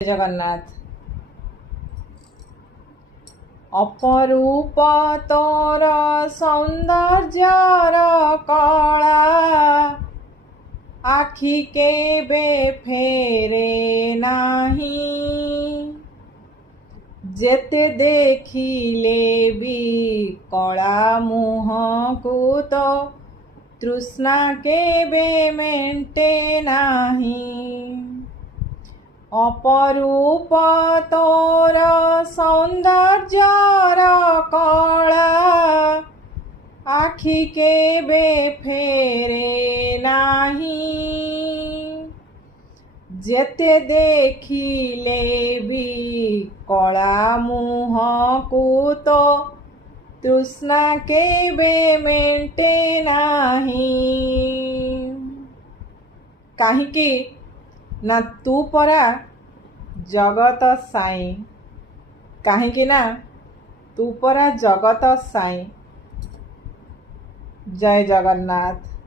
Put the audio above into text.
जगन्नाथ। अपरूप तोर सौंदर्यर कला आखि केबे फेरे नाही। जेते देखिले भी कला मुहको तो तृष्णा केबे मेंटे नाही। अपरूप तोर सौंदर्यर कला आखि केबे फेरे नाही। जेते देखिले भी कला मुहको तो तृष्णा केबे मेंटे नाही। काहींकि ना तू परा जगत साई, काहींकि ना तू परा जगत साई। जय जगन्नाथ।